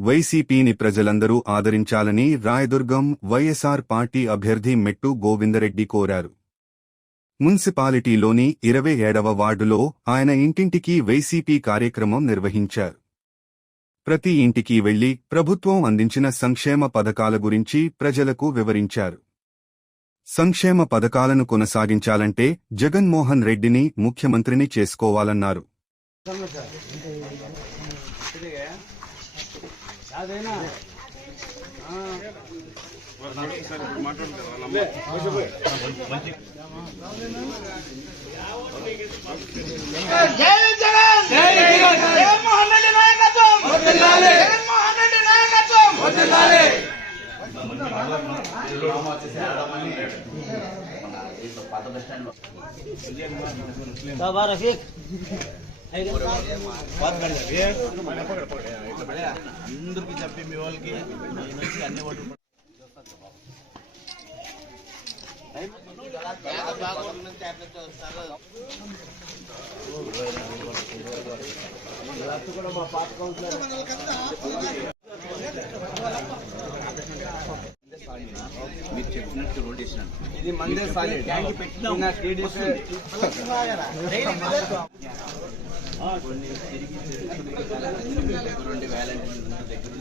వైసీపీని ప్రజలందరూ ఆదరించాలని రాయదుర్గం వైఎస్ఆర్ పార్టీ అభ్యర్థి మెట్టు గోవిందరెడ్డి కోరారు. మున్సిపాలిటీలోని ఇరవై ఏడవ వార్డులో ఆయన ఇంటింటికి వైసీపీ కార్యక్రమం నిర్వహించారు. ప్రతి ఇంటికి వెళ్ళి ప్రభుత్వం అందించిన సంక్షేమ పథకాల గురించి ప్రజలకు వివరించారు. సంక్షేమ పథకాలను కొనసాగించాలంటే జగన్మోహన్ రెడ్డిని ముఖ్యమంత్రిని చేసుకోవాలన్నారు. జై జగన్! జై జగన్! జగన్మోహన్ రెడ్డి నాయకత్వం! జగన్మోహన్ రెడ్డి నాయకత్వం! అందరికి చెప్పి మీ వాళ్ళకి మీ అన్ని ఓట్లు మీరు చెప్పినట్టు రోడ్ వేసినాను ఇది మందే సాలి ట్యాంక్ పెట్టినాం కొన్ని తిరిగి దగ్గరుండి వ్యాలంటీర్ దగ్గర